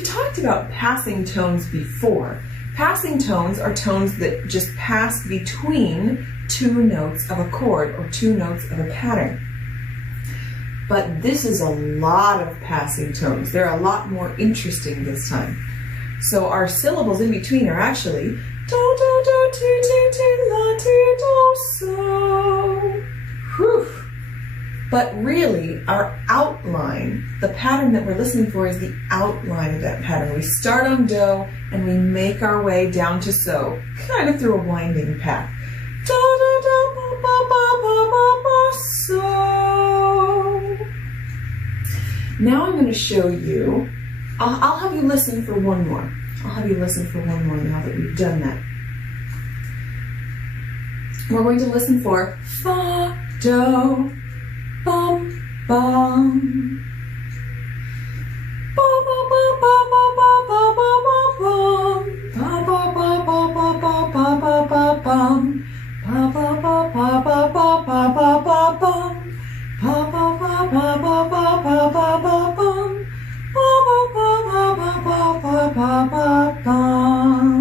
we've talked about passing tones before. Passing tones are tones that just pass between two notes of a chord or two notes of a pattern. But this is a lot of passing tones. They're a lot more interesting this time. So our syllables in between are actually do, do, do, ti, ti, ti, la, ti, do, so. Whew. But really, our outline, the pattern that we're listening for is the outline of that pattern. We start on do and we make our way down to so, kind of through a winding path. Do, do, do, ba, ba, ba, ba, ba, ba, so. Now I'm going to show you, I'll have you listen for one more. I'll have you listen for one more now that we've done that. We're going to listen for fa, do, bum, bum. Ba, ba, ba, ba, ba, ba, ba, ba, bum. Ba, ba, ba, ba, ba, ba, ba, ba, ba, bum. Ba, ba, ba, ba, ba, ba, ba, ba, ba, bum. Ba, ba, ba, ba, ba, ba, ba, ba, ba, bum. Ba, ba, ba, ba, ba, ba, ba, ba, bum.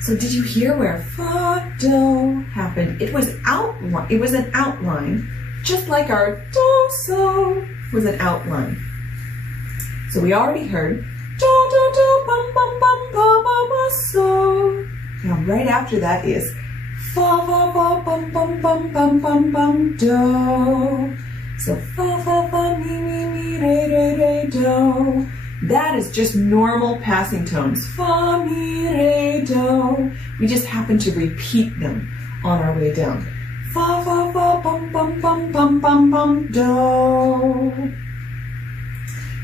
So did you hear where fa, do happened? It was outline. It was an outline, just like our do, so was an outline. So we already heard do, do, do, bum, bum, bum, ba, ba, ba, so. Now right after that is fa, fa, fa, bum, bum, bum, bum, bum, bum, do. So fa, fa, fa, mi, mi, mi, re, re, re, do. That is just normal passing tones. Fa, mi, re, do. We just happen to repeat them on our way down. Fa, fa, fa, bum, bum, bum, bum, bum, bum, do.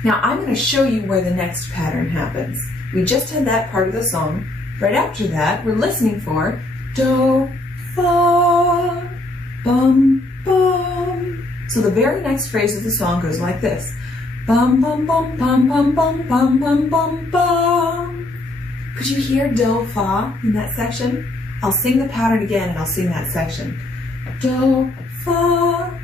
Now I'm going to show you where the next pattern happens. We just had that part of the song. Right after that, we're listening for do, fa, bum, bum. So the very next phrase of the song goes like this. Bum, bum, bum, bum, bum, bum, bum, bum, bum, bum. Could you hear do, fa in that section? I'll sing the pattern again and I'll sing that section. Do, fa,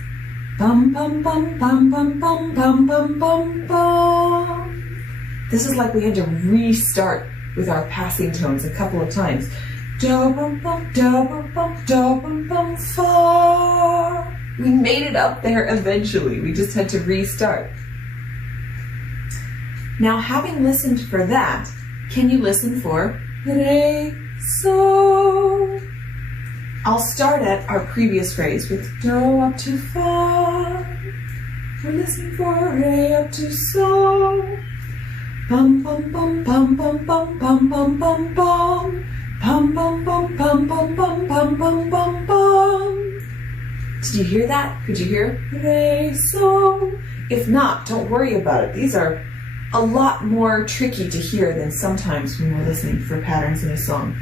bum, bum, bum, bum, bum, bum, bum, bum, bum, bum. This is like we had to restart with our passing tones a couple of times. Do, bum, bum, do, bum, bum, do, bum, bum, fa. We made it up there eventually. We just had to restart. Now, having listened for that, can you listen for re, so? I'll start at our previous phrase with do up to fa. We're listening for re up to so. Bum, bum, bum, bum, bum, bum, bum, bum, bum, bum. Bum, bum, bum, bum, bum, bum, bum, bum, bum, bum. Did you hear that? Could you hear re, so? If not, don't worry about it. These are a lot more tricky to hear than sometimes when we're listening for patterns in a song.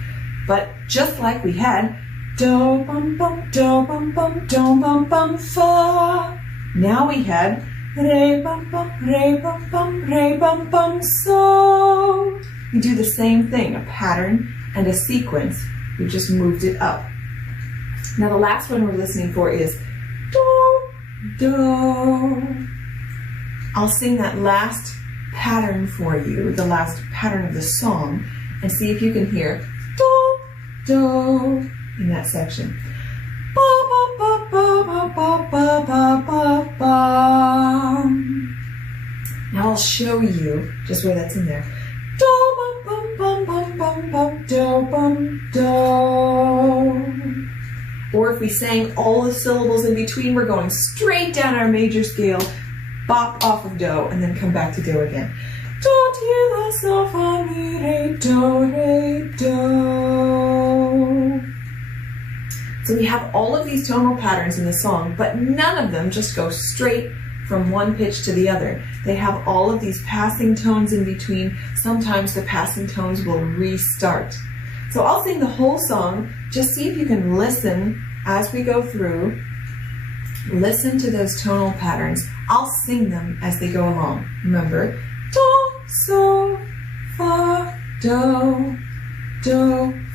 But just like we had do, bum, bum, do, bum, bum, do, bum, bum, fa. Now we had re, bum, bum, re, bum, bum, re, bum, bum, so. We do the same thing, a pattern and a sequence. We just moved it up. Now the last one we're listening for is do, do. I'll sing that last pattern for you, the last pattern of the song, and see if you can hear do, do in that section. Ba, ba, ba, ba, ba, ba, ba, ba, ba. Now I'll show you just where that's in there. Do, bum, bum, bum, bum, bum, do, bum, do. Or if we sang all the syllables in between, we're going straight down our major scale, bop off of do, and then come back to do again. Do, ti, la, so, fa, mi, re, do, re, do. So we have all of these tonal patterns in the song, but none of them just go straight from one pitch to the other. They have all of these passing tones in between. Sometimes the passing tones will restart. So I'll sing the whole song. Just see if you can listen as we go through. Listen to those tonal patterns. I'll sing them as they go along. Remember, do, so, fa, do,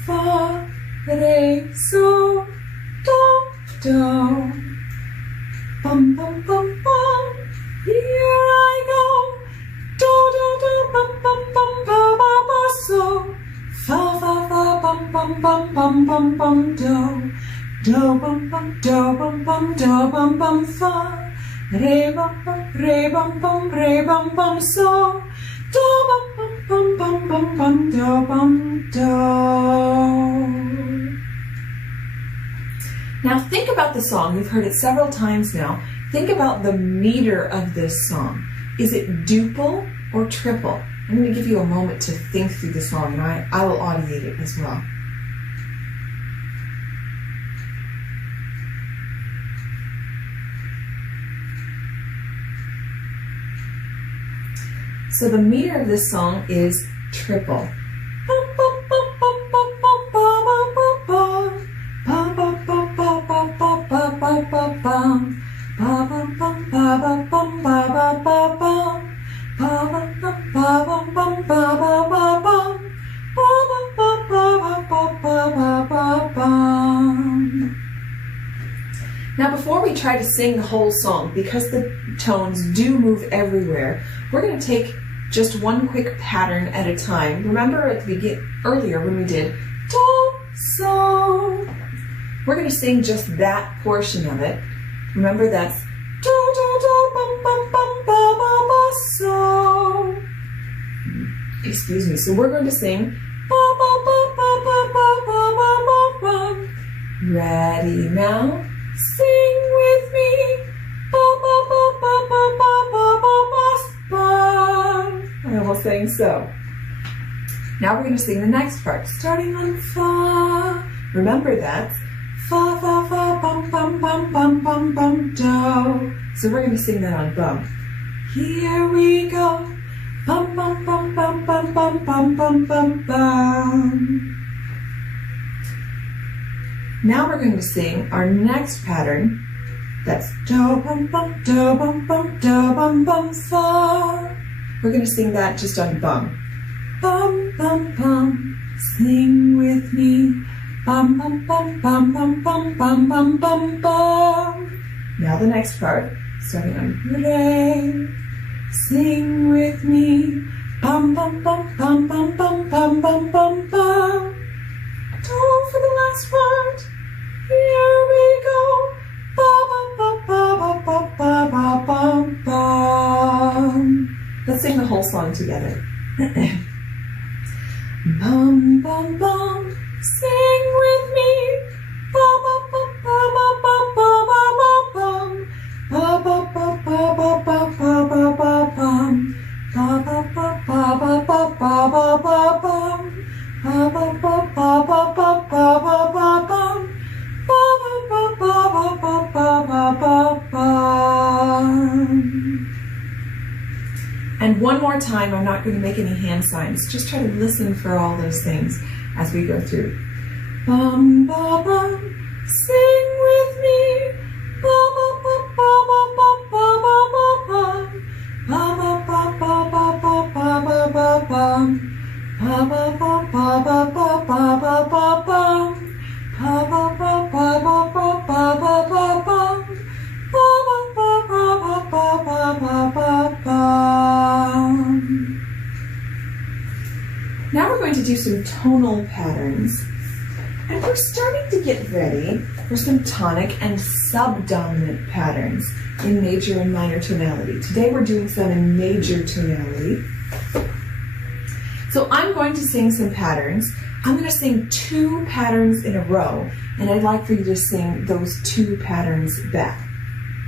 fa, re, so, do. Bum, bum, bum, bum, here I go. bum bum bum bum bum do. Do bum bum do bum bum do bum bum fa. Re bum re bum bum so. Do bum bum bum do bum do. Now think about the song. You've heard it several times now. Think about the meter of this song. Is it duple or triple? I'm going to give you a moment to think through the song, and I will audiate it as well. So the meter of this song is triple. Now before we try to sing the whole song, because the tones do move everywhere, we're going to take just one quick pattern at a time. Remember at the beginning, earlier when we did do, so, we're going to sing just that portion of it. Remember that's do, do, do, bum, bum, bum, ba, ba, ba, so. Excuse me. So we're going to sing ba, ba, ba, ba, ba, ba, ba, ba, ba, ba. Ready now? Sing with me. Ba, ba, ba, ba, ba, ba, ba, ba, ba, ba. I almost sang so. Now we're going to sing the next part, starting on fa. Remember that. Fa, fa, fa, bum, bum, bum, bum, bum, bum, do. So we're going to sing that on bum. Here we go. Bum, bum, bum, bum, bum, bum, bum, bum, bum, bum. Now we're going to sing our next pattern. That's do, bum, bum, do, bum, bum, do, bum, bum, fa. We're going to sing that just on bum. Bum, bum, bum, sing with me. Bum, bum, bum, bum, bum, bum, bum, bum, bum, bum. Now the next part, starting on re. Sing with me. Bum, bum, bum, bum, bum, bum, bum, bum, bum, bum. Do for the last part. Here we go. Ba, ba, ba, ba, ba, ba, ba, ba, bum. Let's sing the whole song together. Bum, bum, bum, sing with me. Ba, ba, ba, ba, ba, ba, ba, ba, bum. Ba, ba, ba, ba, ba, ba, ba, ba, ba, bum. Ba, ba, ba, ba, ba, ba, ba, ba, ba, bum. Ba, ba, ba, ba, ba, ba, ba, ba, ba, bum. Ba, ba, ba, ba, ba, ba, ba, ba, bum. And one more time, I'm not going to make any hand signs. Just try to listen for all those things as we go through. Bum, ba, bum, sing with me. Ba, ba, ba, ba, ba, ba, ba, ba, bum. Ba, ba, ba, ba, ba, ba, ba, ba, ba, bum. Ba, ba, ba, ba, ba, ba, ba, ba, ba, bum. Ba, ba, ba, ba, ba, ba, ba, ba, ba, bum. Ba, ba, ba, ba, ba, ba, ba, ba, bum. Now we're going to do some tonal patterns. And we're starting to get ready for some tonic and subdominant patterns in major and minor tonality. Today we're doing some in major tonality. So I'm going to sing some patterns. I'm going to sing 2 patterns in a row, and I'd like for you to sing those 2 patterns back.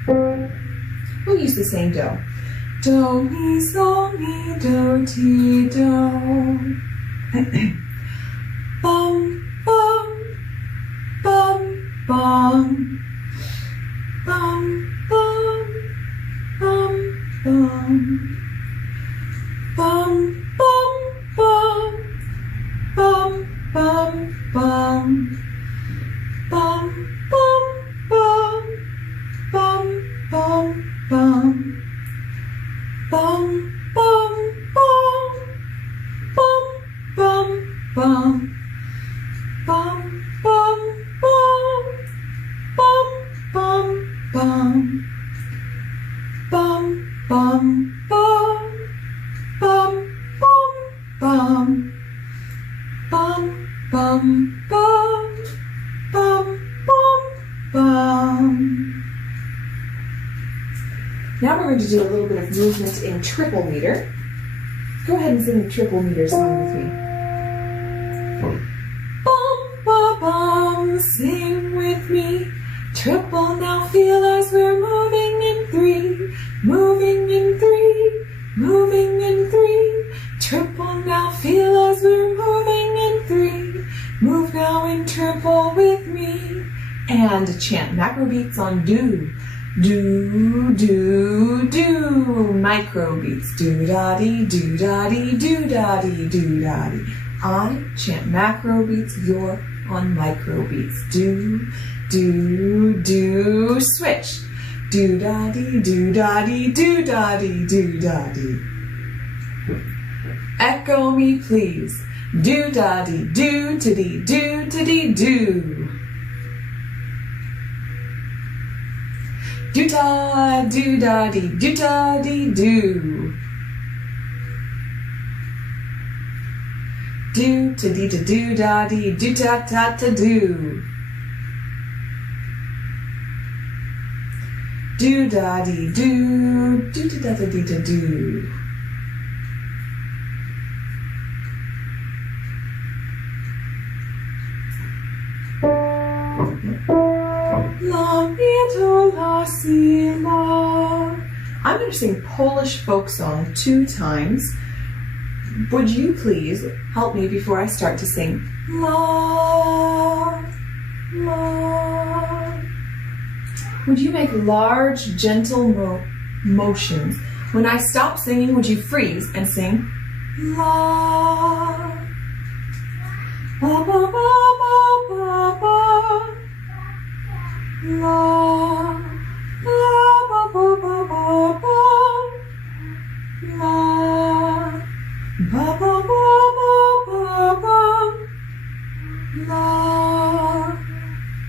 We'll use the same do. Do, mi, sol, mi, do, ti, do. Bum, bum, bum, bum. Bum, bum, bum, bum. Bum, bum, bum. Bum, bum, bum. Bum, bum, bum. Bum, bum, bum. Bum, bum, bum. Bum, bum, bum. Bum, bum, bum. Bum, bum, bum. Bum, bum, bum. Bum, bum, bum. Bum, bum, Now we're going to do a little bit of movement in triple meter. Go ahead and sing the triple meter song with me. Bum, ba, bum, sing with me. Triple now feel as we're moving in three, moving in three, moving in three. Triple now feel as we're moving in three. Move now in triple with me. And chant macro beats on do. Do, do, do. Micro beats. Do-da-dee, do-da-dee, do-da-dee, do-da-dee. I chant macro beats, you're on micro beats. Do, do, do. Switch. Do-da-dee, do-da-dee, do-da-dee, do-da-dee. Echo me please. Do-da-dee, do-to-dee, do-to-dee, do. Do-da, do-da-dee, do-da-dee, do. Do-to-dee-to-do-da-dee, do-ta-ta-ta-do. Do-da-dee, do, do-ta-ta-ta-dee-to-do. La mi do la si la. I'm going to sing Polish folk song 2 times. Would you please help me before I start to sing la, la? Would you make large, gentle motions? When I stop singing, would you freeze and sing la, ba ba ba ba ba ba, la, la ba ba ba ba ba, la, ba ba ba ba ba ba, la,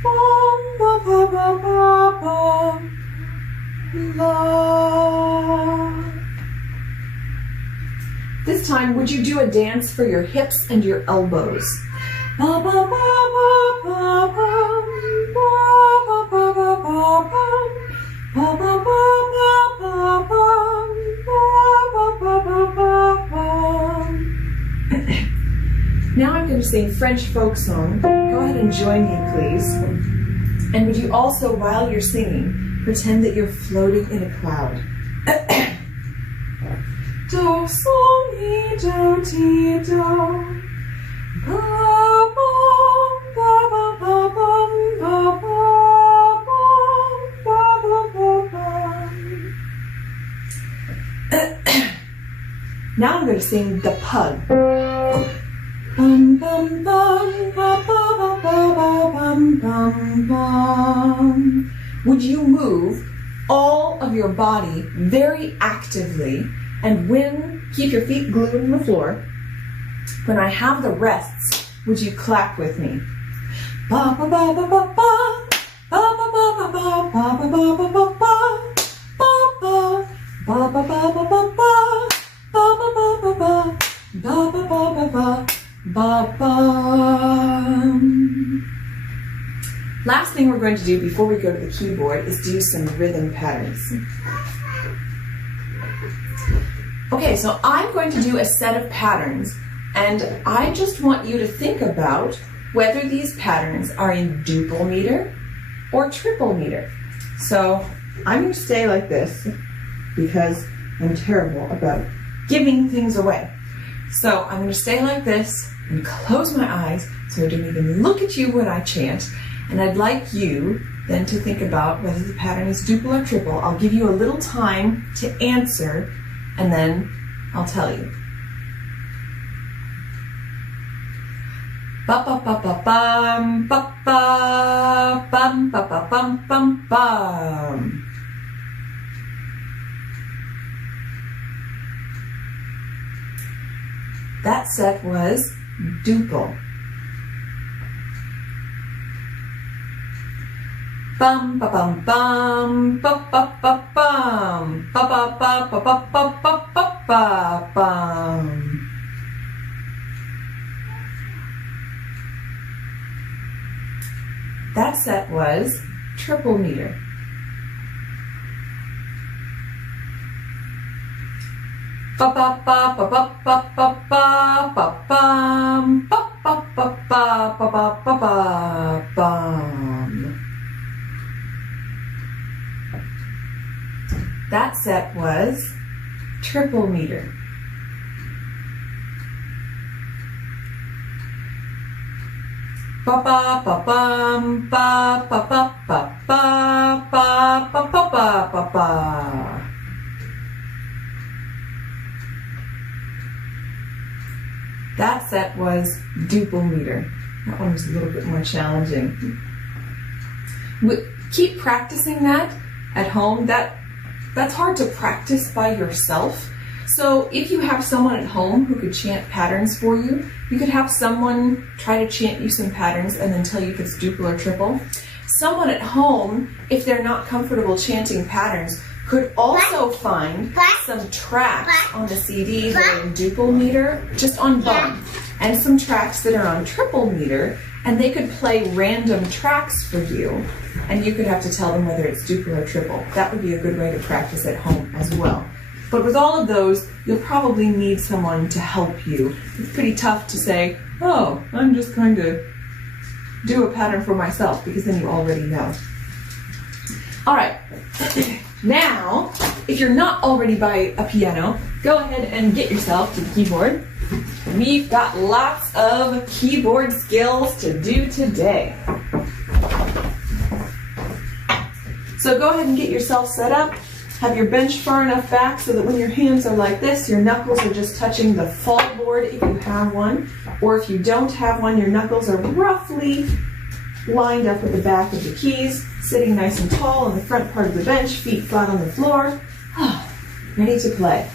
bum ba ba ba ba ba, la. This time, would you do a dance for your hips and your elbows? Ba ba ba ba ba ba, ba ba ba ba ba ba, ba ba ba ba ba ba, ba ba ba ba ba. Now I'm going to sing French folk song. Go ahead and join me, please. And would you also, while you're singing, pretend that you're floating in a cloud? Do, sol, mi, do, ti, do. Ba, bum, ba, ba, ba, bum, ba, ba, bum, ba, ba, ba, bum. Now I'm going to sing the pug. Bum, bum, bum, ba, ba, ba, ba, ba, bum, bum, bum. Would you move all of your body very actively, and keep your feet glued on the floor. When I have the rests, would you clap with me? Ba ba ba ba ba ba, ba ba ba ba ba, ba ba ba ba ba ba, ba ba ba ba ba ba ba ba, ba ba ba ba ba, ba ba ba ba ba ba. Last thing we're going to do before we go to the keyboard is do some rhythm patterns. Okay, so I'm going to do a set of patterns, and I just want you to think about whether these patterns are in duple meter or triple meter. So I'm going to stay like this because I'm terrible about giving things away. So I'm going to stay like this and close my eyes so I don't even look at you when I chant. And I'd like you then to think about whether the pattern is duple or triple. I'll give you a little time to answer, and then I'll tell you. Ba ba ba ba bum, ba ba bum, ba ba bum bum bum. That set was duple. Bum ba bum bum, ba ba ba bum, ba ba ba ba ba ba ba ba ba bum. That set was triple meter. ba ba ba ba ba ba ba ba ba bum ba ba ba ba ba ba ba ba bum. That set was triple meter. Ba ba ba bum ba ba ba ba ba ba ba ba ba ba ba. That set was duple meter. That one was a little bit more challenging. Keep practicing that at home. That's hard to practice by yourself. So if you have someone at home who could chant patterns for you, you could have someone try to chant you some patterns and then tell you if it's duple or triple. Someone at home, if they're not comfortable chanting patterns, could also find some tracks on the CD that are in duple meter, just on bum, and some tracks that are on triple meter, and they could play random tracks for you, and you could have to tell them whether it's duple or triple. That would be a good way to practice at home as well. But with all of those, you'll probably need someone to help you. It's pretty tough to say, oh, I'm just going to do a pattern for myself, because then you already know. All right. Now, if you're not already by a piano, go ahead and get yourself to the keyboard. We've got lots of keyboard skills to do today. So go ahead and get yourself set up. Have your bench far enough back so that when your hands are like this, your knuckles are just touching the fall board if you have one. Or if you don't have one, your knuckles are roughly lined up with the back of the keys, sitting nice and tall on the front part of the bench, feet flat on the floor. Ready to play.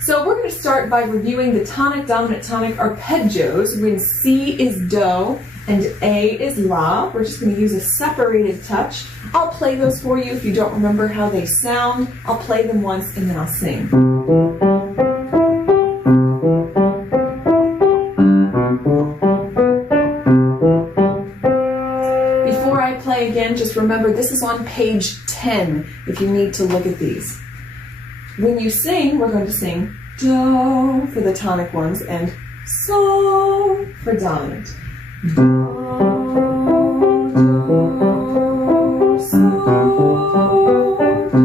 So we're going to start by reviewing the tonic, dominant, tonic arpeggios when C is do and A is la. We're just going to use a separated touch. I'll play those for you if you don't remember how they sound. I'll play them once and then I'll sing. Before I play again, just remember this is on page 10 if you need to look at these. When you sing, we're going to sing do for the tonic ones and so for dominant. Do, do, so, do.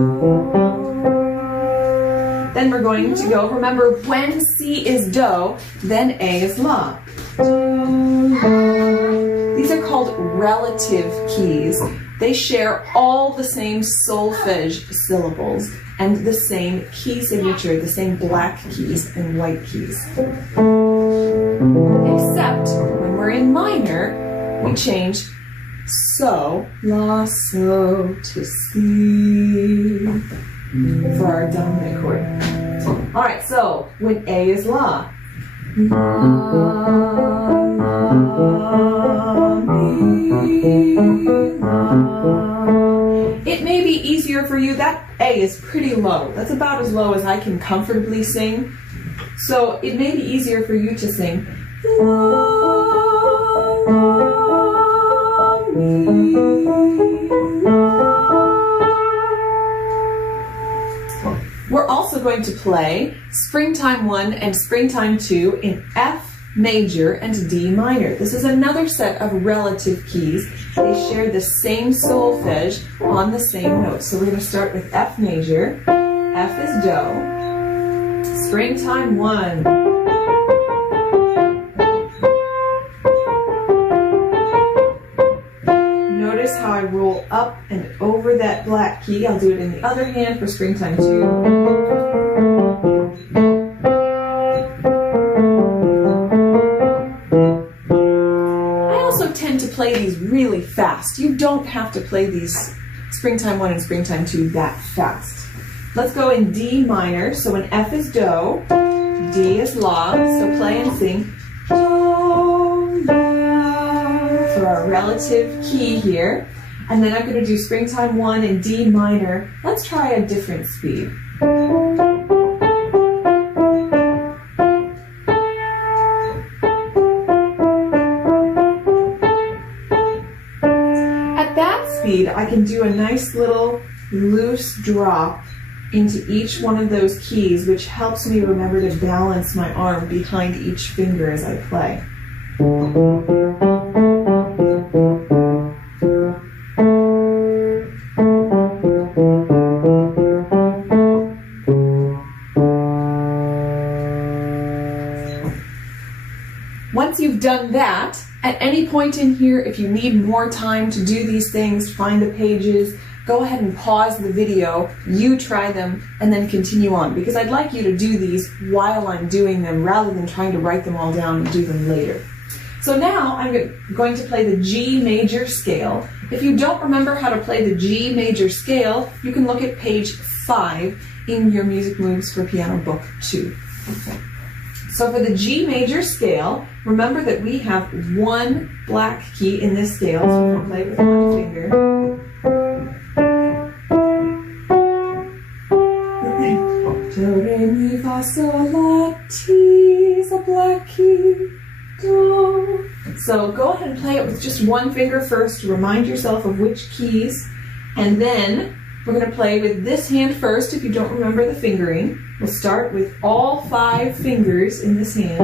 Then we're going to go, remember when C is do, then A is la. Do, la. These are called relative keys. They share all the same solfege syllables and the same key signature, the same black keys and white keys. Except when we're in minor, we change so, la, so to C for our dominant chord. All right, so when A is la, la, la, mi, la. It may be easier for you. That A is pretty low. That's about as low as I can comfortably sing. So it may be easier for you to sing la, la, mi, la. We're also going to play Springtime 1 and Springtime 2 in F major and D minor. This is another set of relative keys. They share the same solfege on the same note. So we're going to start with F major. F is do. Springtime 1. Notice how I roll up and over that black key. I'll do it in the other hand for Springtime 2. Play these really fast. You don't have to play these Springtime 1 and Springtime 2 that fast. Let's go in D minor. So when F is do, D is la. So play and sing do, la for our relative key here. And then I'm going to do Springtime 1 and D minor. Let's try a different speed. I can do a nice little loose drop into each one of those keys, which helps me remember to balance my arm behind each finger as I play. Once you've done that, at any point in here, if you need more time to do these things, find the pages, go ahead and pause the video, you try them, and then continue on, because I'd like you to do these while I'm doing them rather than trying to write them all down and do them later. So now I'm going to play the G major scale. If you don't remember how to play the G major scale, you can look at page 5 in your Music Moves for Piano Book 2. So for the G major scale, remember that we have one black key in this scale, so you can play with one finger. Do, re, mi, fa, sol, la, ti is a black key. Do. So go ahead and play it with just one finger first to remind yourself of which keys, and then we're going to play with this hand first if you don't remember the fingering. We'll start with all 5 fingers in this hand.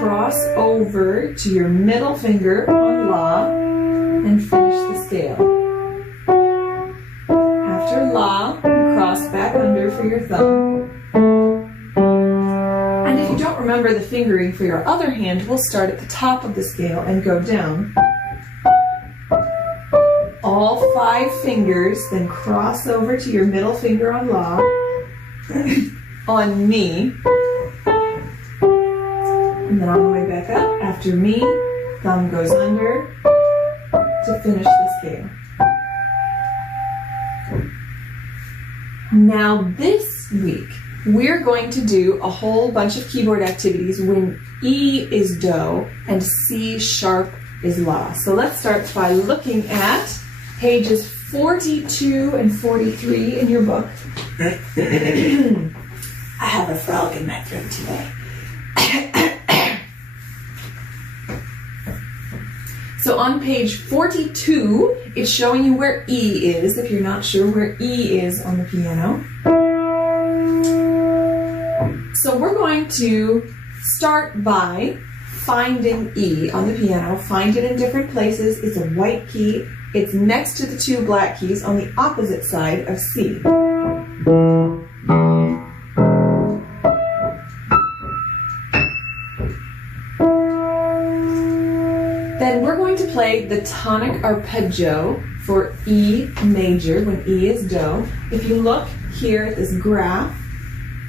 Cross over to your middle finger on La and finish the scale. After La, you cross back under for your thumb. And if you don't remember the fingering for your other hand, we'll start at the top of the scale and go down. All 5 fingers, then cross over to your middle finger on La, on Mi, and then on the way back up, after Mi, thumb goes under to finish the scale. Now this week, we're going to do a whole bunch of keyboard activities when E is Do and C sharp is La. So let's start by looking at pages 42 and 43 in your book. I have a frog in my throat today. So on page 42, it's showing you where E is, if you're not sure where E is on the piano. So we're going to start by finding E on the piano. Find it in different places. It's a white key. It's next to the 2 black keys on the opposite side of C. Then we're going to play the tonic arpeggio for E major when E is Do. If you look here at this graph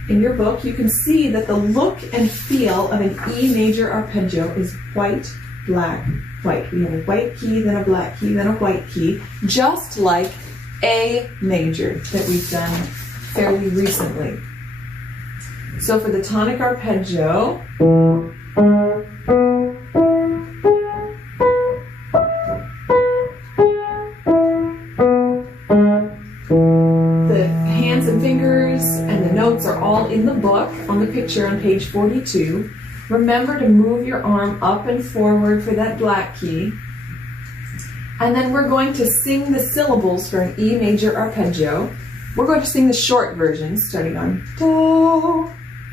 in your book, you can see that the look and feel of an E major arpeggio is white, black, white. We have a white key, then a black key, then a white key, just like A major that we've done fairly recently. So for the tonic arpeggio, the hands and fingers and the notes are all in the book on the picture on page 42. Remember to move your arm up and forward for that black key. And then we're going to sing the syllables for an E major arpeggio. We're going to sing the short version, starting on Do,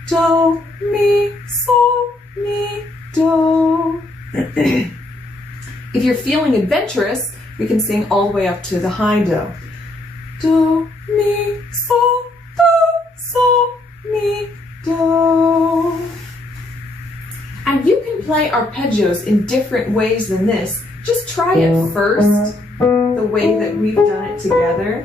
Do, Mi, Sol, Mi, Do. If you're feeling adventurous, we can sing all the way up to the high Do. Do, Mi, Sol, Do, Sol, Mi, Do. And you can play arpeggios in different ways than this. Just try it first, the way that we've done it together.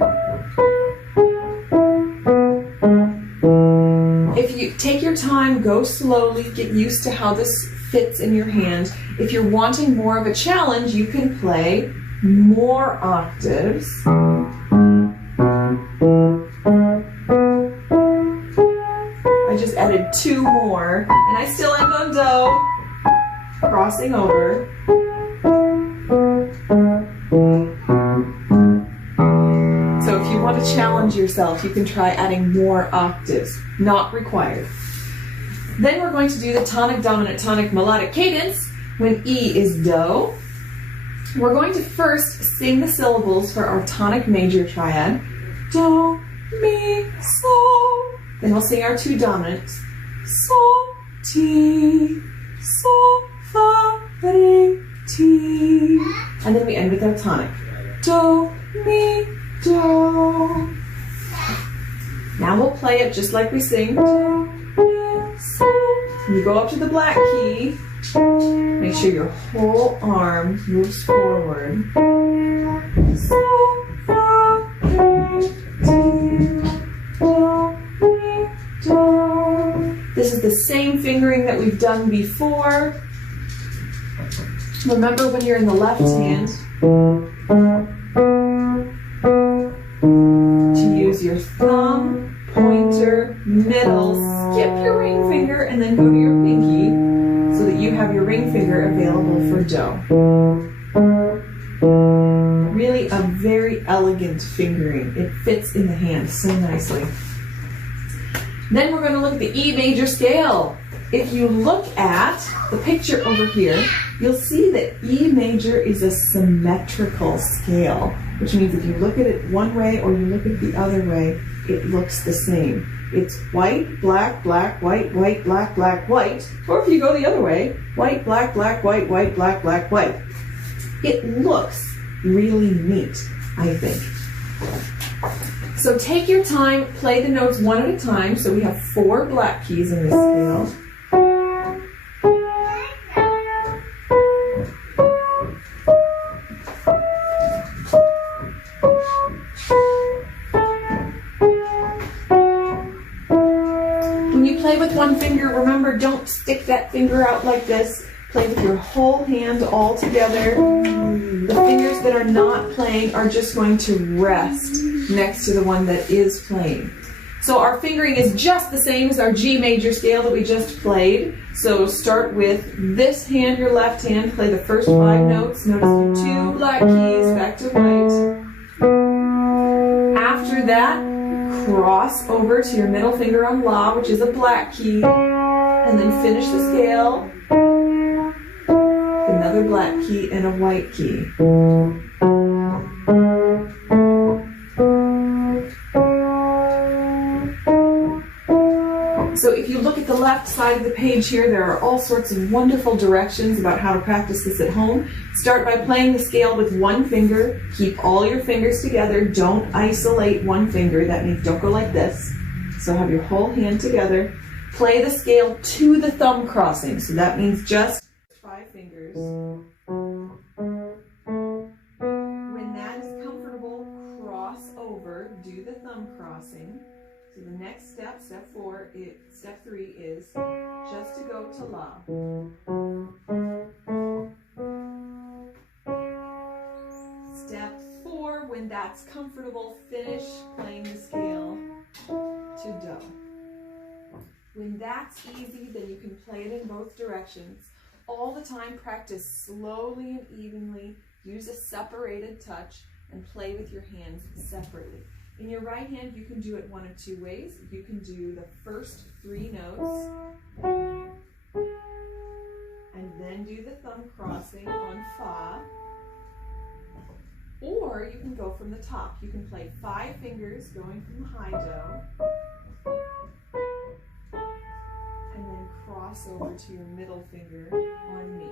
If you take your time, go slowly, get used to how this fits in your hand. If you're wanting more of a challenge, you can play more octaves. I just added 2 more, and I still end on Do, crossing over. So if you want to challenge yourself, you can try adding more octaves, not required. Then we're going to do the tonic, dominant, tonic, melodic cadence when E is Do. We're going to first sing the syllables for our tonic major triad. Do, mi, sol. Then we'll sing our two dominants. Sol, ti, sol, fa, re, ti. And then we end with our tonic. Do, mi, do. Now we'll play it just like we sing. Do, mi, sol. You go up to the black key. Make sure your whole arm moves forward. Sol, fa, re, ti, do, mi, do. This is the same fingering that we've done before. Remember when you're in the left hand to use your thumb, pointer, middle, skip your ring finger, and then go to your pinky so that you have your ring finger available for do. Really a very elegant fingering. It fits in the hand so nicely. Then we're going to look at the E major scale. If you look at the picture over here, you'll see that E major is a symmetrical scale, which means if you look at it one way or you look at it the other way, it looks the same. It's white, black, black, white, white, black, black, white. Or if you go the other way, white, black, black, white, white, black, black, white. It looks really neat, I think. So take your time, play the notes one at a time. So we have 4 black keys in this scale. When you play with one finger, remember, don't stick that finger out like this. Play with your whole hand all together. The fingers that are not playing are just going to rest next to the one that is playing. So our fingering is just the same as our G major scale that we just played. So start with this hand, your left hand, play the first 5 notes. Notice your 2 black keys, back to white. After that, cross over to your middle finger on La, which is a black key, and then finish the scale. Another black key and a white key. So if you look at the left side of the page here, there are all sorts of wonderful directions about how to practice this at home. Start by playing the scale with one finger. Keep all your fingers together. Don't isolate one finger. That means don't go like this. So have your whole hand together. Play the scale to the thumb crossing. So that means just 5 fingers. When that is comfortable, cross over, do the thumb crossing. So the next step, step 3 is just to go to La. Step 4, when that's comfortable, finish playing the scale to Do. When that's easy, then you can play it in both directions. All the time, practice slowly and evenly. Use a separated touch and play with your hands separately. In your right hand, you can do it one of 2 ways. You can do the first 3 notes and then do the thumb crossing on Fa. Or you can go from the top. You can play 5 fingers going from high Do and then cross over to your middle finger on Mi.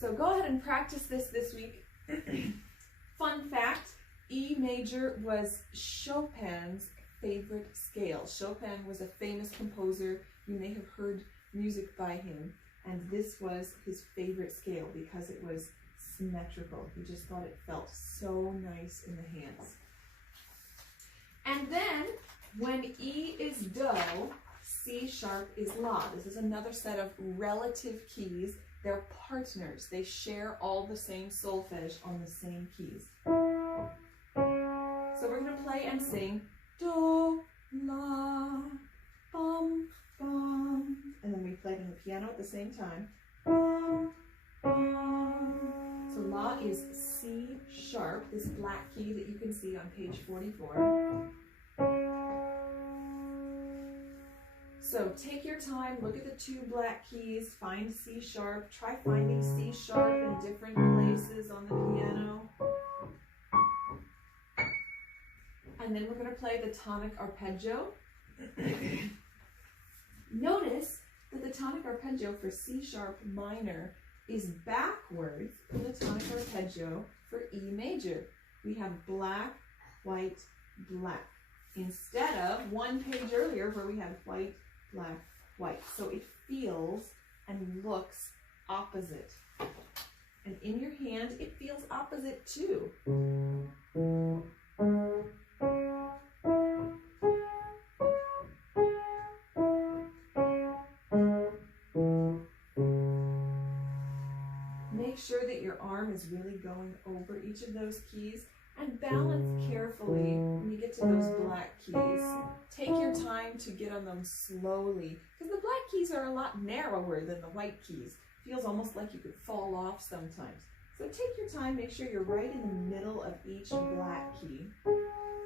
So go ahead and practice this week. Fun fact, E major was Chopin's favorite scale. Chopin was a famous composer. You may have heard music by him. And this was his favorite scale because it was symmetrical. He just thought it felt so nice in the hands. And then, when E is Do, C sharp is La. This is another set of relative keys. They're partners. They share all the same solfege on the same keys. So we're going to play and sing Do, La, bum, bum. And then we play it on the piano at the same time. Bum, bum. So La is C sharp, this black key that you can see on page 44. So take your time, look at the two black keys, find C sharp, try finding C sharp in different places on the piano. And then we're going to play the tonic arpeggio. Notice that the tonic arpeggio for C sharp minor is backwards from the tonic arpeggio for E major. We have black, white, black, instead of one page earlier where we had white, black, white. So it feels and looks opposite. And in your hand, it feels opposite too. Make sure that your arm is really going over each of those keys and balance carefully when you get to those black keys. Take your time to get on them slowly because the black keys are a lot narrower than the white keys. Feels almost like you could fall off sometimes. So take your time, make sure you're right in the middle of each black key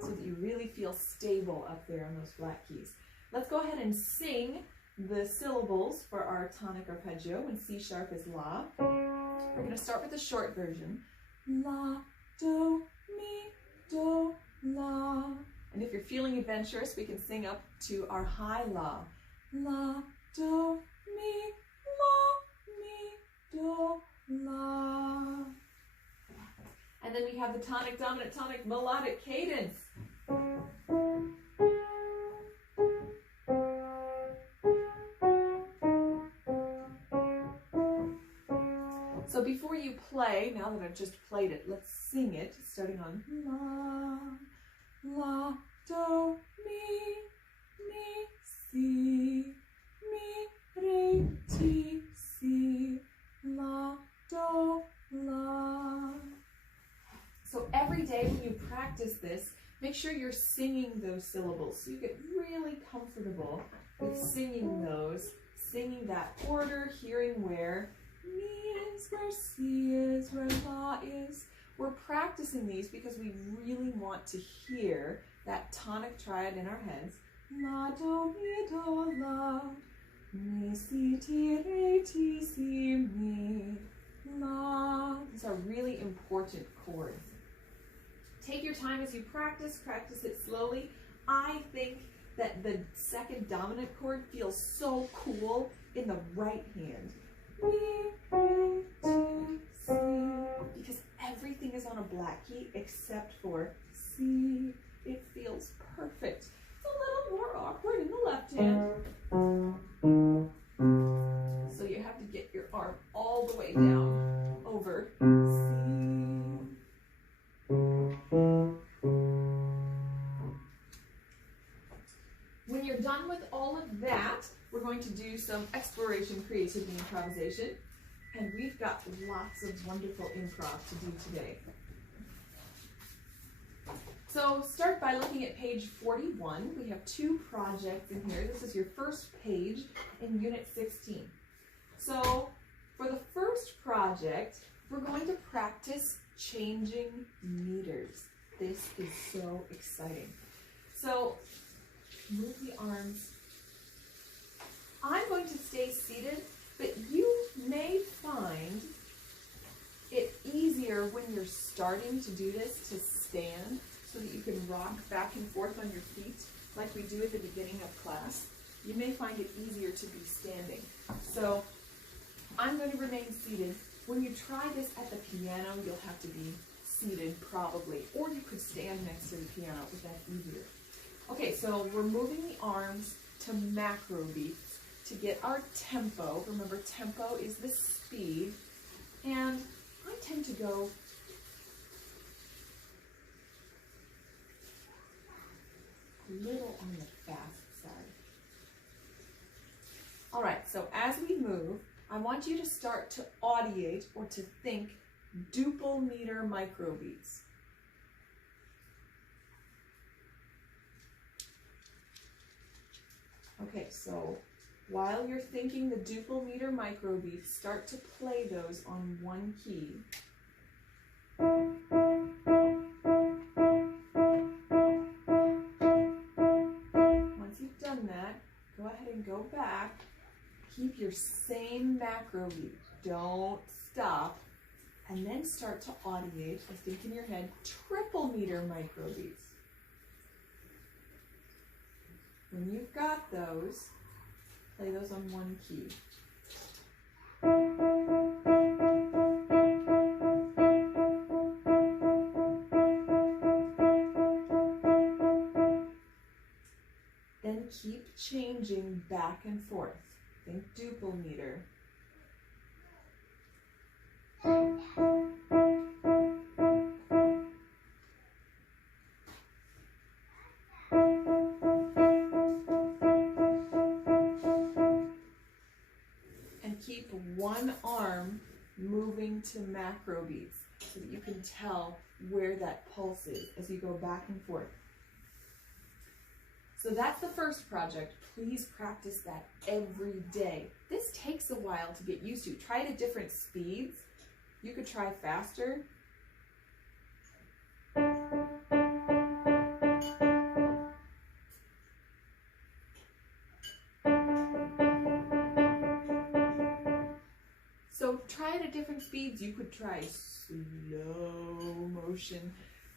so that you really feel stable up there on those black keys. Let's go ahead and sing the syllables for our tonic arpeggio when C sharp is La. We're going to start with the short version. La, do, mi, do, la. And if you're feeling adventurous, we can sing up to our high La. La, do, mi, do, la. And then we have the tonic, dominant, tonic, melodic cadence. So before you play, now that I've just played it, let's sing it, starting on La, La, Do, Mi, Si, Mi, Re, Ti, Si, La, Do, La. So every day when you practice this, make sure you're singing those syllables so you get really comfortable with singing those, singing that order, hearing where Mi is, where C is, where La is. We're practicing these because we really want to hear that tonic triad in our heads. La, do, mi, do, la. Mi, si, ti, re, ti, si, mi, la. These are really important chords. Take your time as you practice it slowly. I think that the second dominant chord feels so cool in the right hand. Mi, re, ti, si. Because everything is on a black key except for C. It feels perfect. It's a little more awkward in the left hand. So you have to get your arm all the way down over C. When you're done with all of that, we're going to do some exploration, creativity, improvisation. And we've got lots of wonderful improv to do today. So start by looking at page 41. We have two projects in here. This is your first page in Unit 16. So for the first project, we're going to practice changing meters. This is so exciting. So move the arms. I'm going to stay seated, but you may find it easier when you're starting to do this to stand so that you can rock back and forth on your feet like we do at the beginning of class. You may find it easier to be standing. So I'm going to remain seated. When you try this at the piano, you'll have to be seated probably, or you could stand next to the piano if that's easier. Okay, so we're moving the arms to macro beats to get our tempo. Remember, tempo is the speed, and I tend to go a little on the fast side. All right, so as we move, I want you to start to audiate or to think duple meter microbeats. Okay, so while you're thinking the duple meter microbeats, start to play those on one key. Once you've done that, go ahead and go Keep your same macro beat. Don't stop. And then start to audiate, I think in your head, triple meter microbeats. When you've got those, play those on one key. Then keep changing back and forth. Think duple meter. And keep one arm moving to macro beats so that you can tell where that pulse is as you go back and forth. So that's the first project. Please practice that every day. This takes a while to get used to. Try it at different speeds. You could try faster. So try it at different speeds. You could try slow motion.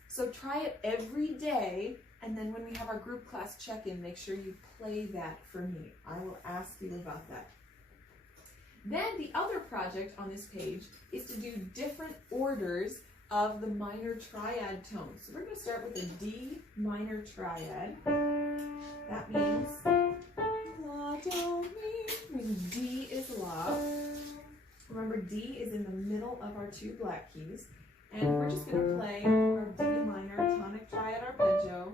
So try it every day, and then when we have our group class check-in, make sure you play that for me. I will ask you about that. Then the other project on this page is to do different orders of the minor triad tones. So we're going to start with a D minor triad. That means La, Do, Mi. When D is La. Remember, D is in the middle of our two black keys. And we're just going to play our D minor tonic triad arpeggio.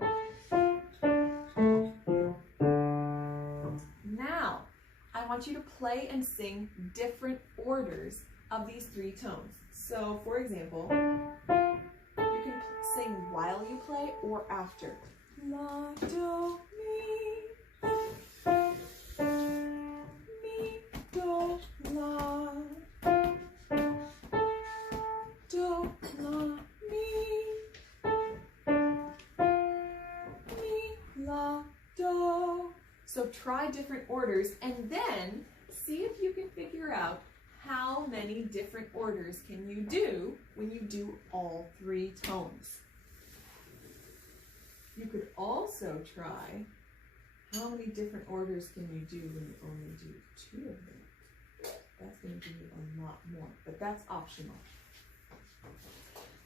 Now, I want you to play and sing different orders of these three tones. So, for example, you can sing while you play or after. La, do, mi. Mi, do, la. Do, la, mi. Mi, la, do. So try different orders and then see if you can figure out how many different orders can you do when you do all three tones. You could also try how many different orders can you do when you only do two of them. That's going to give you a lot more, but that's optional.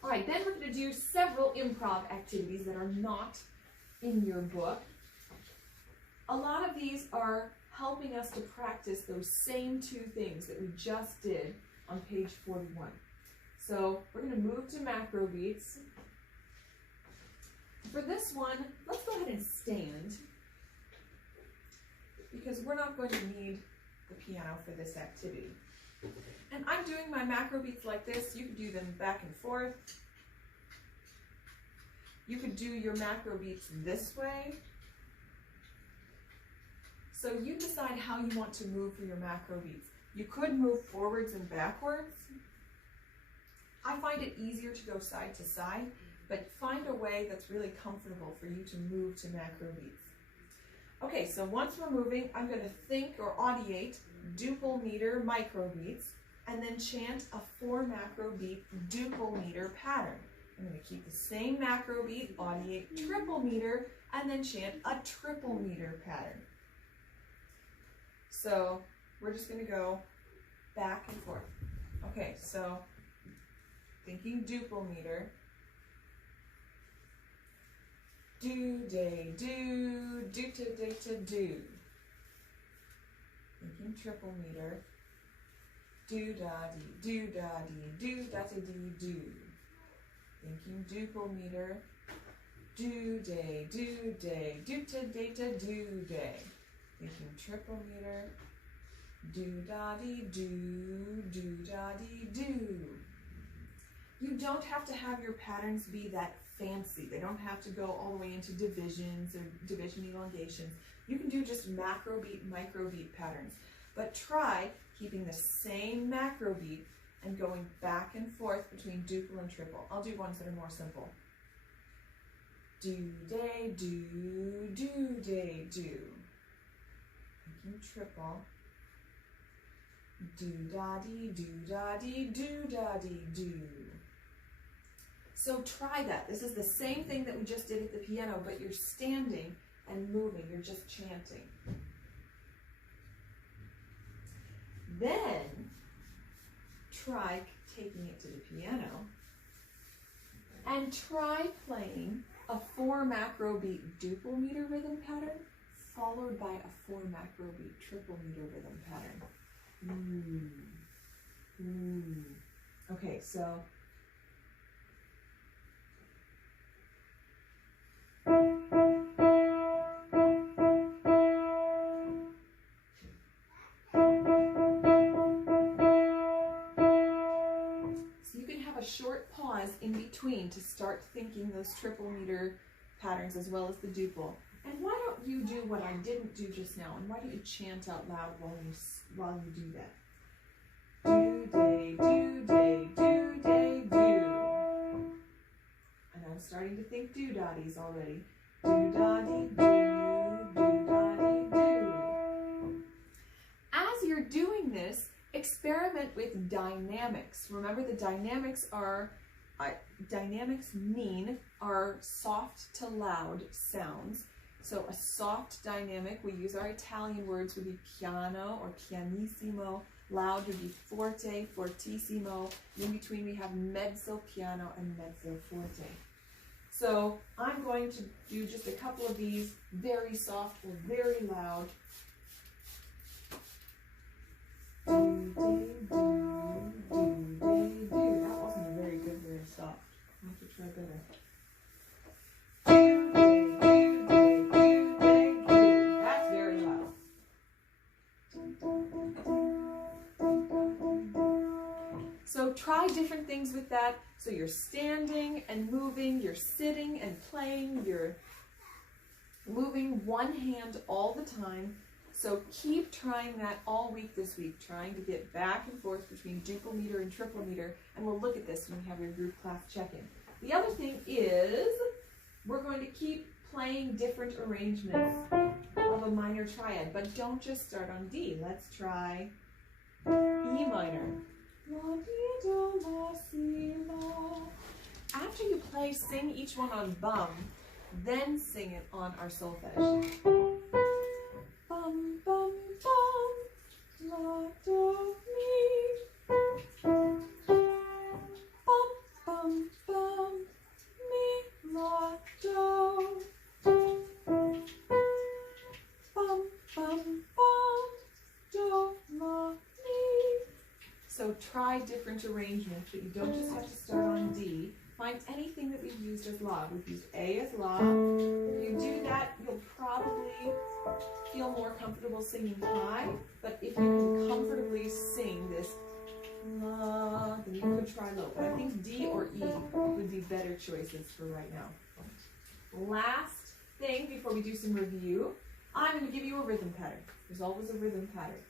All right, then we're going to do several improv activities that are not in your book. A lot of these are helping us to practice those same two things that we just did on page 41. So we're going to move to macro beats. For this one, let's go ahead and stand because we're not going to need the piano for this activity. And I'm doing my macro beats like this. You could do them back and forth. You could do your macro beats this way. So you decide how you want to move for your macro beats. You could move forwards and backwards. I find it easier to go side to side, but find a way that's really comfortable for you to move to macro beats. Okay, so once we're moving, I'm going to think or audiate duple meter micro beats, and then chant a 4 macro beat duple meter pattern. I'm going to keep the same macro beat, audiate triple meter, and then chant a triple meter pattern. So we're just going to go back and forth. Okay, so thinking duple meter. Do, day, do to, day to, do. Thinking triple meter. Do, da, dee, do, da, to, dee, do. Thinking duple meter. Do, day, do to, day to, do, day. Thinking triple meter. Do, da, dee, do, da, dee, do. You don't have to have your patterns be that fancy. They don't have to go all the way into divisions or division elongations. You can do just macro beat, micro beat patterns. But try keeping the same macro beat and going back and forth between duple and triple. I'll do ones that are more simple. Do, day, do, day, do. Thinking triple. Do-da-dee, do-da-dee, do-da-dee, do. So try that. This is the same thing that we just did at the piano, but you're standing and moving. You're just chanting. Then try taking it to the piano and try playing a 4 macro beat duple meter rhythm pattern followed by a 4 macro beat triple meter rhythm pattern. Okay, so you can have a short pause in between to start thinking those triple meter patterns as well as the duple. And why don't you do what I didn't do just now? And why don't you chant out loud while you do that? Do-day, do-day, do-day, do. And I'm starting to think do-dotties already. Do-dotty, do, do-dotty, do. As you're doing this, experiment with dynamics. Remember, the dynamics mean our soft to loud sounds. So a soft dynamic, we use our Italian words, would be piano or pianissimo. Loud would be forte, fortissimo. In between we have mezzo piano and mezzo forte. So I'm going to do just a couple of these, very soft or very loud. Do, do, do, do, do. That wasn't a very good, very soft. I'll have to try better. Do, do, do, do, do, do. That's very loud. So try different things with that. So you're standing and moving, you're sitting and playing, you're moving one hand all the time. So keep trying that all week this week, trying to get back and forth between duple meter and triple meter, and we'll look at this when we have your group class check-in. The other thing is we're going to keep playing different arrangements of a minor triad, but don't just start on D. Let's try E minor. La, di, do, la, si, la. After you play, sing each one on bum, then sing it on our solfege. Bum, bum, bum, la, do, mi. Bum, bum, bum, mi, la, do. Bum, bum, bum, do, la, mi. So try different arrangements, but you don't just have to start on D. Find anything that we've used as La. We've used A as La. If you do that, you'll probably feel more comfortable singing high, but if you can comfortably sing this La, then you could try low. But I think D or E would be better choices for right now. Last thing before we do some review, I'm going to give you a rhythm pattern. There's always a rhythm pattern.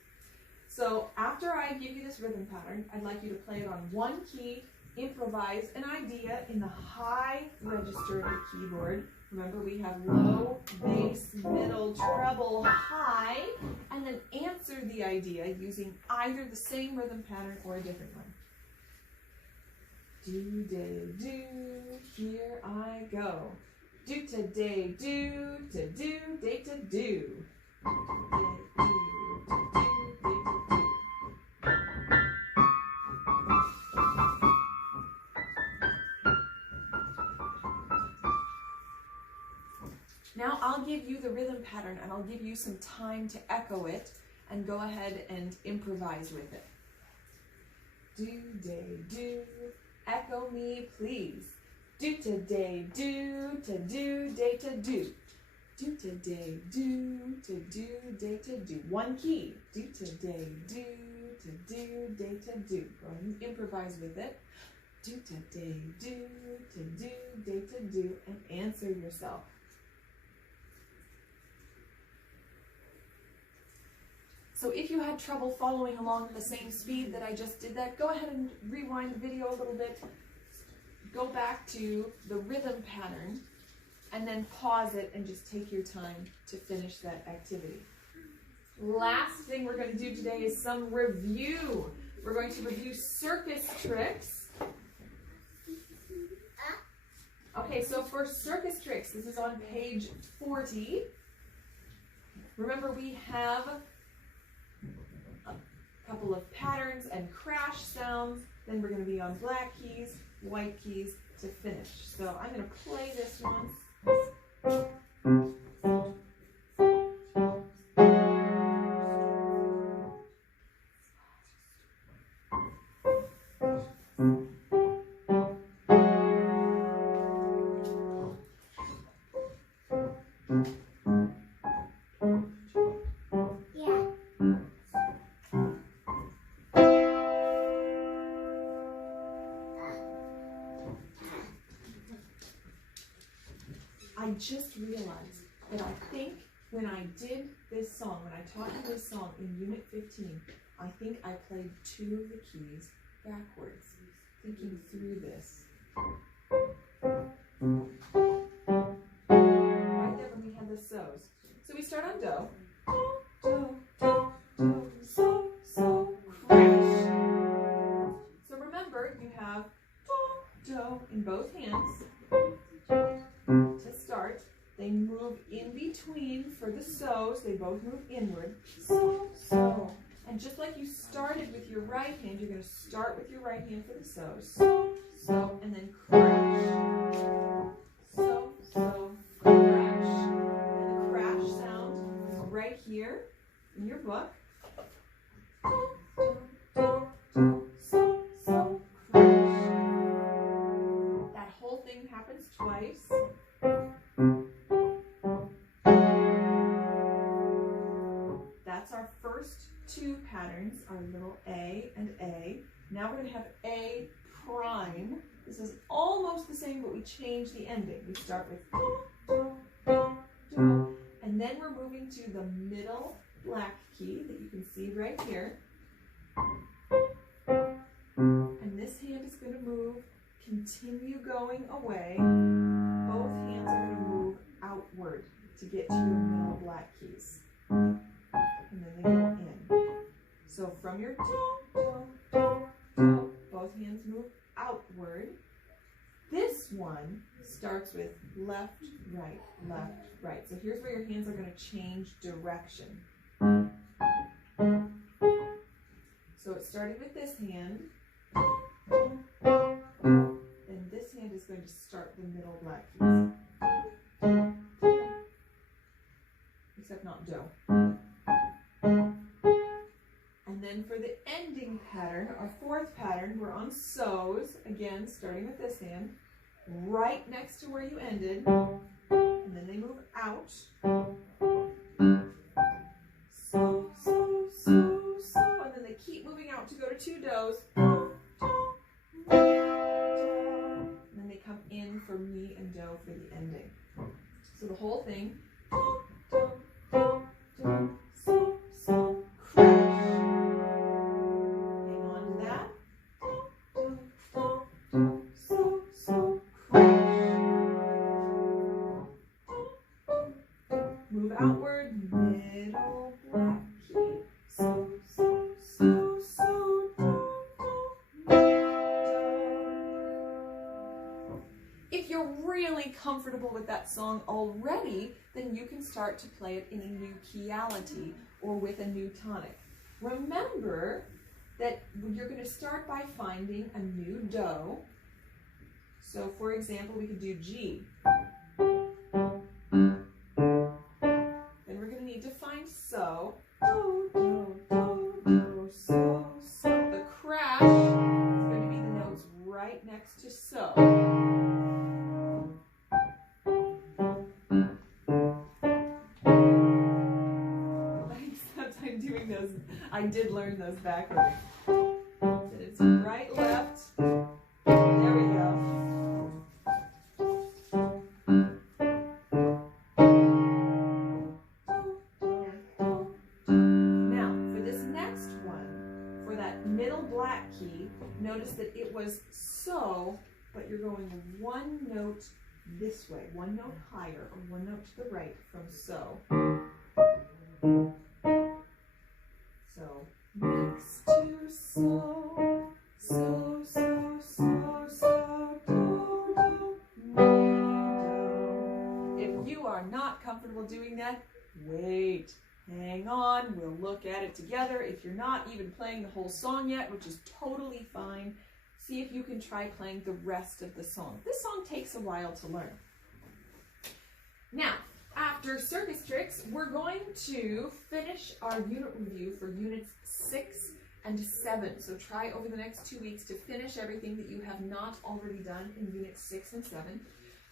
So after I give you this rhythm pattern, I'd like you to play it on one key, improvise an idea in the high register of the keyboard. Remember, we have low, bass, middle, treble, high, and then answer the idea using either the same rhythm pattern or a different one. Do, day, do, here I go. Do, to, day, do, day, to, do. Now I'll give you the rhythm pattern and I'll give you some time to echo it and go ahead and improvise with it. Do, day, do, echo me please. Do, to, day, do, day, to, do. Do, to, day, do, day, to, do. One key. Do, to, day, do, day, to, do. Go ahead and improvise with it. Do, to, day, do, day, to, do, and answer yourself. So if you had trouble following along at the same speed that I just did that, go ahead and rewind the video a little bit. Go back to the rhythm pattern and then pause it and just take your time to finish that activity. Last thing we're going to do today is some review. We're going to review circus tricks. Okay, so for circus tricks, this is on page 40. Remember, we have a couple of patterns and crash sounds. Then we're going to be on black keys, white keys to finish. So I'm going to play this once. I just realized that I think when I did this song, when I taught you this song in Unit 15, I think I played 2 of the keys backwards, thinking through this. Right there when we had the so's. So we start on do. Do, do, do, so, so, crash. So remember, you have do in both hands. To start, they move in between for the so's, they both move inward. So, so. And just like you started with your right hand, you're going to start with your right hand for the so's. So, so, and then crash. So, so, crash. And the crash sound is right here in your book. So, so, crash. That whole thing happens twice. That's our first 2 patterns, our little A and A. Now we're going to have A prime. This is almost the same, but we change the ending. We start with do, do, do, and then we're moving to the middle black key that you can see right here. And this hand is going to move, continue going away. Both hands are going to move outward to get to your middle black keys. And then they go in. So from your do, do, do, do, both hands move outward. This one starts with left, right, left, right. So here's where your hands are going to change direction. So it started with this hand. And this hand is going to start the middle black keys. Except not do. And then for the ending pattern, our 4th pattern, we're on so's, again, starting with this hand, right next to where you ended, and then they move out. So, so, so, so, and then they keep moving out to go to 2 do's. And then they come in for mi and do for the ending. So the whole thing, do, do, do, so, so, crash. Hang on to that. Do, do, do, so, so, crash. Move outward, middle black key. So, so, so, so, do, do, do. If you're really comfortable with that song already, then you can start to play it in a new keyality or with a new tonic. Remember that you're going to start by finding a new do. So for example, we could do G. Then we're going to need to find so. Do, do, do, do, so, so. The crash is going to be the notes right next to so. I did learn those backwards. So it's right, left. There we go. Now, for this next one, for that middle black key, notice that it was so, but you're going 1 note this way, 1 note higher, or 1 note to the right from so. So, next to so, so, so, so, so, do, do, mi, do. If you are not comfortable doing that, wait, hang on, we'll look at it together. If you're not even playing the whole song yet, which is totally fine, see if you can try playing the rest of the song. This song takes a while to learn. Now, after circus tricks, we're going to finish our unit review for units 6 and 7. So try over the next 2 weeks to finish everything that you have not already done in units 6 and 7.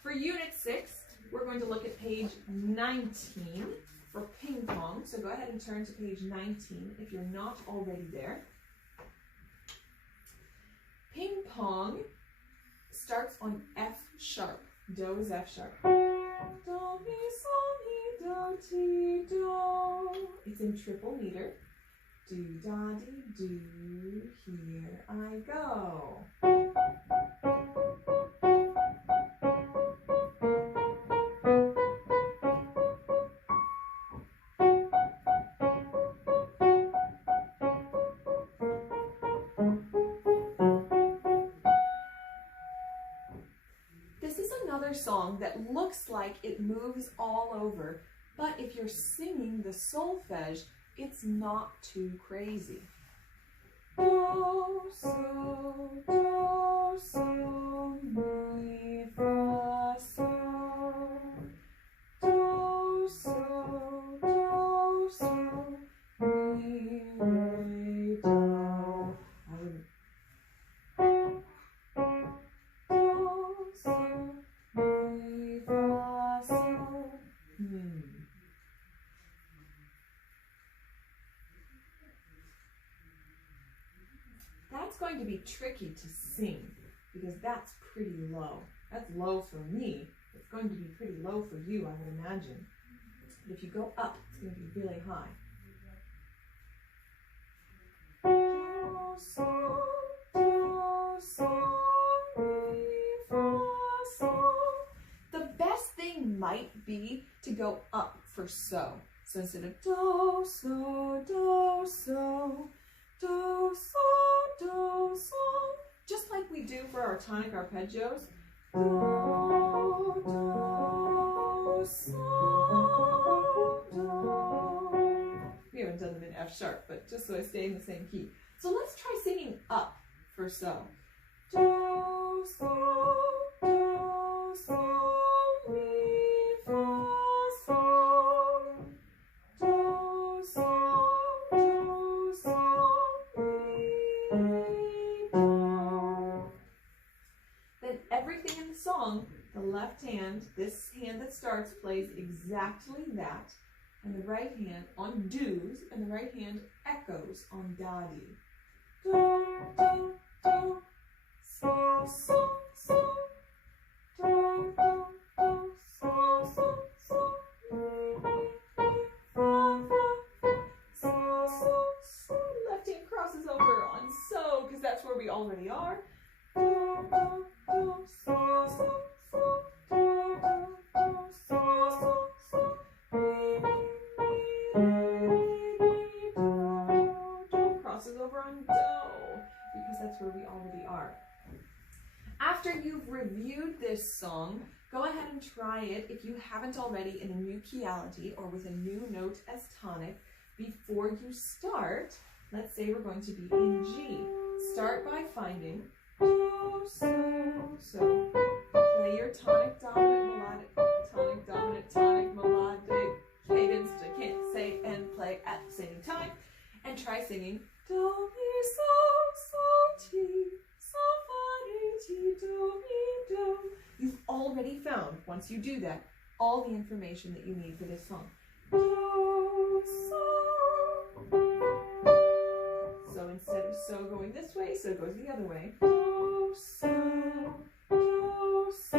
For unit 6, we're going to look at page 19 for ping pong. So go ahead and turn to page 19 if you're not already there. Ping pong starts on F sharp. Do is F sharp. Do, mi, sol, mi, do, ti, do. It's in triple meter. Do, da, di, do. Here I go. Song that looks like it moves all over, but if you're singing the solfege, it's not too crazy. Do, so, mi, fa, sol. Do, so, mi, re, do. That's going to be tricky to sing because that's pretty low. That's low for me. It's going to be pretty low for you, I would imagine. But if you go up, it's going to be really high. Do, so, mi, fa, sol. The best thing might be to go up for so. So instead of do, so, do, so, do, so, do, so, just like we do for our tonic arpeggios. Do, do, so, do. We haven't done them in F sharp, but just so I stay in the same key. So let's try singing up for so. Do, so, mi, fa, sol. Do, so, mi, do. Then everything in the song, the left hand, this hand that starts, plays exactly that, and the right hand on do's, and the right hand echoes on da-di. Do, do, do, so, so, so. Do, do, do, so, so, so. Mi, mi, fa, fa, so, so, so. Left hand crosses over on so, because that's where we already are. Do, do, do, so, so, so. Do, do, do, so, so, so. Mi, mi, do. Crosses over on do, because that's where we already are. After you've reviewed this song, go ahead and try it if you haven't already in a new keyality or with a new note as tonic. Before you start, let's say we're going to be in G. Start by finding do, so. Play your tonic, dominant, melodic, tonic, dominant, tonic, melodic, cadence to can't say and play at the same time. And try singing do, mi, so, ti, so, fa, re, ti, do, mi, do. You've already found, once you do that, all the information that you need for this song. Do, so. So instead of so going this way, so goes the other way. Do, so, do, so.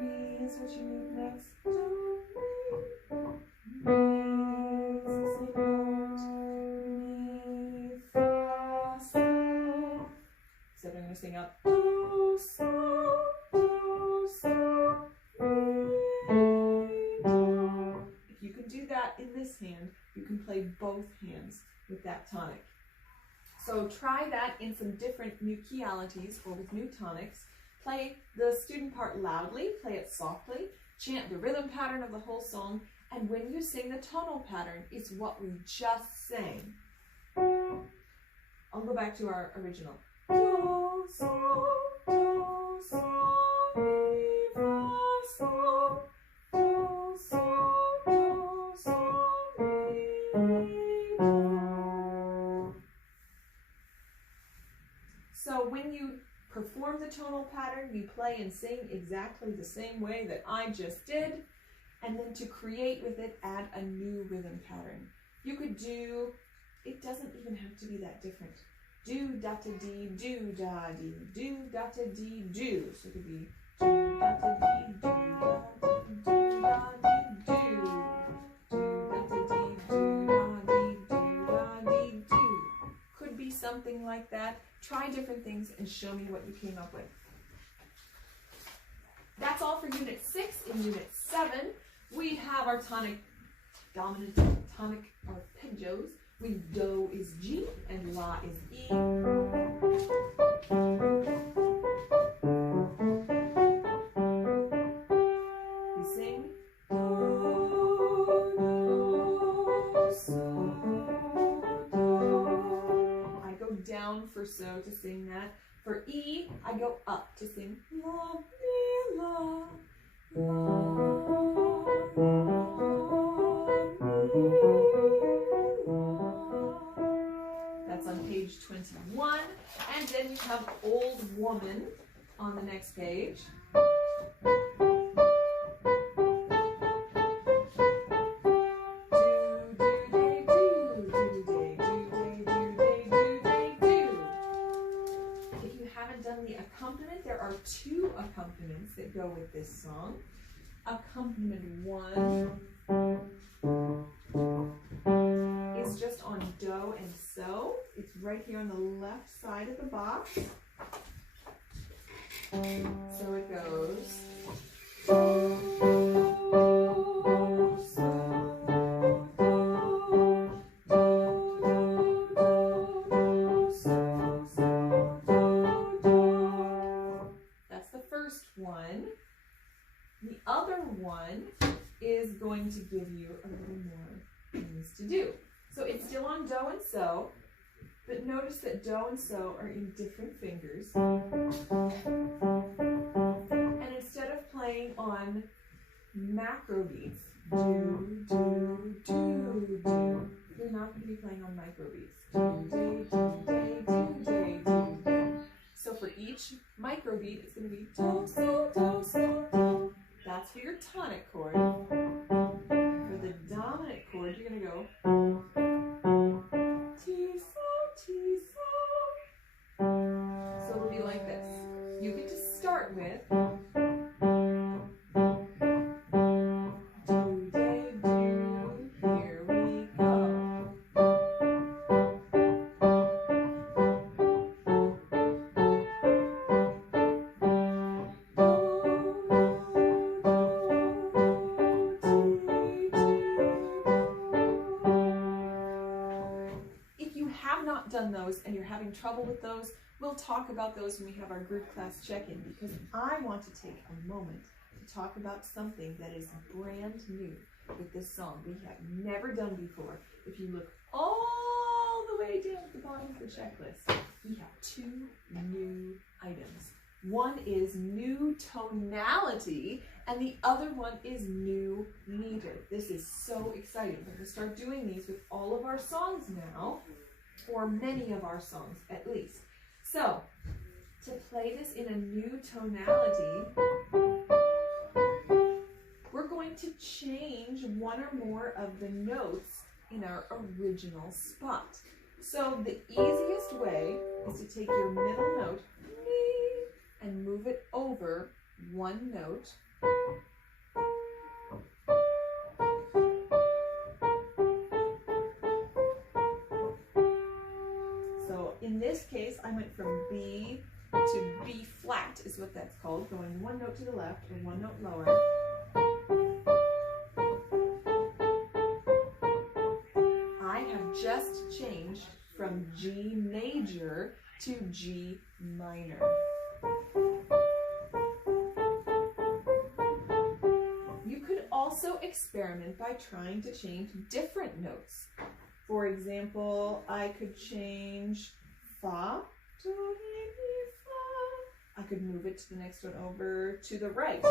Mi is what you need next. Do, mi, mi is the same note. Mi, fa, sol. So I'm going to sing up. Do, so, mi, do. If you can do that in this hand, you can can play both hands with that tonic. So try that in some different new keyalities or with new tonics. Play the student part loudly, play it softly, chant the rhythm pattern of the whole song, and when you sing the tonal pattern, it's what we just sang. I'll go back to our original. Do, so, mi, fa, so. Do, so, mi, do. So when you perform the tonal pattern, you play and sing exactly the same way that I just did, and then to create with it, add a new rhythm pattern. You could do, it doesn't even have to be that different. Do, da, da, dee, do, da, dee, do, da, da, dee, do. So it could be do, da, da, dee, do, da, dee, do, da, dee, do, da, da, dee, do, da, dee, do. Could be something like that. Try different things and show me what you came up with. That's all for Unit 6. In Unit 7, we have our tonic, dominant tonic arpeggios. Do is G and La is E. We sing do, so, do. I go down for so to sing that. For E, I go up to sing La, Mi, La, La, That's on page 21. And then you have Old Woman on the next page. If you haven't done the accompaniment, there are 2 accompaniments that go with this song. Accompaniment 1 is just on do and so. It's right here on the left side of the box. So it goes. Do, so, do, do. That's the first one. The other one is going to give you a little more things to do. So it's still on do and so, but notice that do and so are in different fingers. And instead of playing on macro beats, do, do, do, do, you're not going to be playing on micro beats. Do, day, do, day, do, day, do, day. So for each micro beat, it's going to be do, so, do. That's for your tonic chord. For the dominant chord, you're going to go T, so, T, so. So it'll be like this. You get to start with do, day, do, here we go. Done those and you're having trouble with those, we'll talk about those when we have our group class check-in, because I want to take a moment to talk about something that is brand new with this song we have never done before. If you look all the way down at the bottom of the checklist, we have 2 new items. One is new tonality and the other one is new meter. This is so exciting. We're going to start doing these with all of our songs now, or many of our songs at least. So, to play this in a new tonality, we're going to change one or more of the notes in our original spot. So the easiest way is to take your middle note, mi, and move it over one note. In this case, I went from B to B flat, is what that's called, going one note to the left and one note lower. to G minor. You could also experiment by trying to change different notes. For example, I could change fa, do, re, mi, fa. I could move it to the next one over to the right.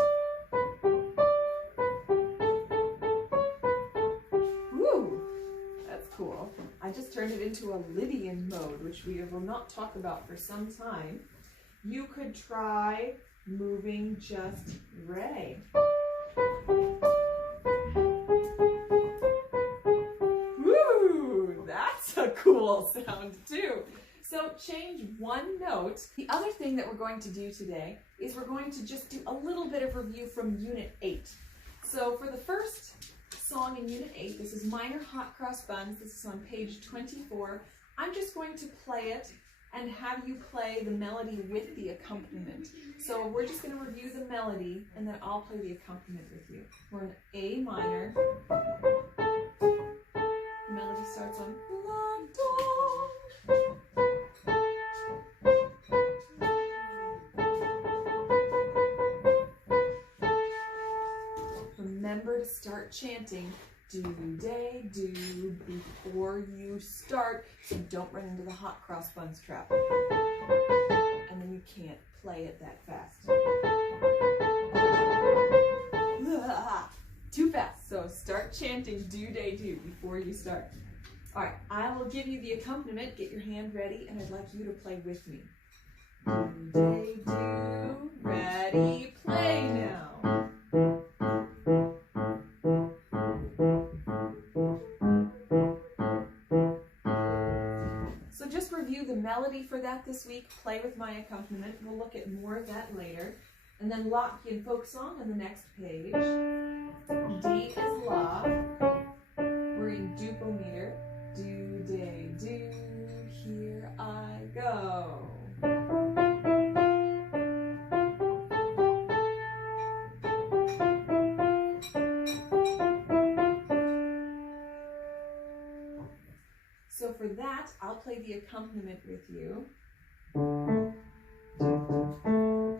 Woo! That's cool. I just turned it into a Lydian mode, which we will not talk about for some time. You could try moving just re. Woo! That's a cool sound too. So change one note. The other thing that we're going to do today is we're going to just do a little bit of review from Unit 8. So for the first song in Unit 8, this is Minor Hot Cross Buns. This is on page 24. I'm just going to play it and have you play the melody with the accompaniment. So we're just going to review the melody and then I'll play the accompaniment with you. We're in A minor. The melody starts on La, Do. Remember to start chanting do, day, do before you start, so don't run into the hot cross buns trap. And then you can't play it that fast. Too fast, so start chanting do, day, do before you start. All right, I will give you the accompaniment. Get your hand ready, and I'd like you to play with me. Do, day, do, ready, play now. So just review the melody for that this week. Play with my accompaniment. We'll look at more of that later. And then Lothian folk song on the next page. D is La. We're in duple meter. Do, day, do, here I go. So for that, I'll play the accompaniment with you.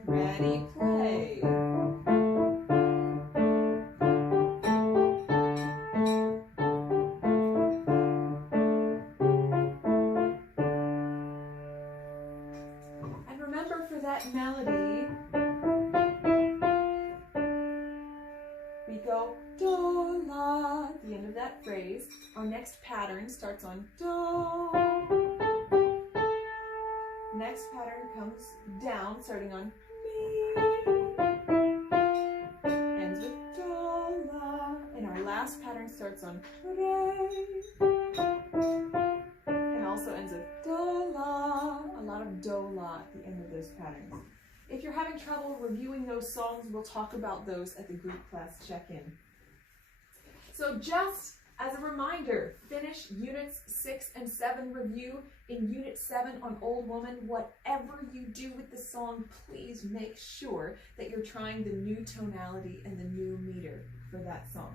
Ready, play. And remember for that melody, we go do, la, at the end of that phrase. Our next pattern starts on do. Next pattern comes down, starting on mi. Ends with do, la. And our last pattern starts on re. And also ends with do, la. A lot of do, la at the end of those patterns. If you're having trouble reviewing those songs, we'll talk about those at the group class check-in. So just as a reminder, finish Units 6 and 7 review. In Unit 7 on Old Woman, whatever you do with the song, please make sure that you're trying the new tonality and the new meter for that song.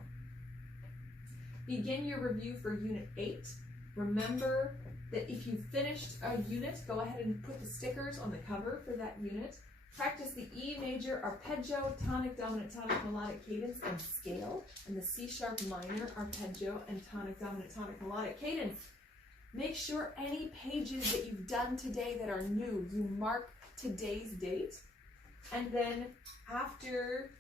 Begin your review for Unit 8. Remember that if you finished a unit, go ahead and put the stickers on the cover for that unit. Practice the E major arpeggio, tonic, dominant, tonic, melodic cadence, and scale, and the C sharp minor arpeggio and tonic, dominant, tonic, melodic cadence. Make sure any pages that you've done today that are new, you mark today's date, and then after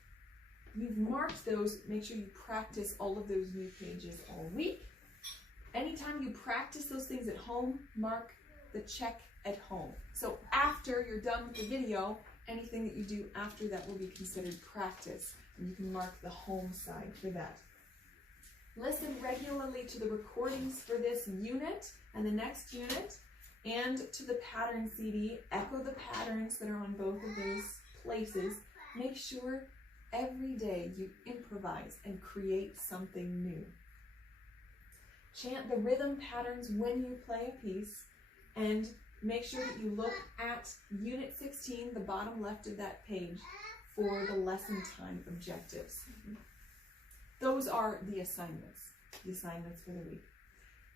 you've marked those, make sure you practice all of those new pages all week. Anytime you practice those things at home, mark the check at home. So after you're done with the video, anything that you do after that will be considered practice, and you can mark the home side for that. Listen regularly to the recordings for this unit and the next unit, and to the pattern CD. Echo the patterns that are on both of those places. Make sure every day you improvise and create something new. Chant the rhythm patterns when you play a piece, and make sure that you look at Unit 16, the bottom left of that page, for the lesson time objectives. Those are the assignments for the week.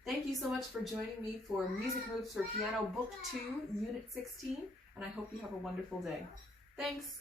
Thank you so much for joining me for Music Moves for Piano Book 2, Unit 16, and I hope you have a wonderful day. Thanks!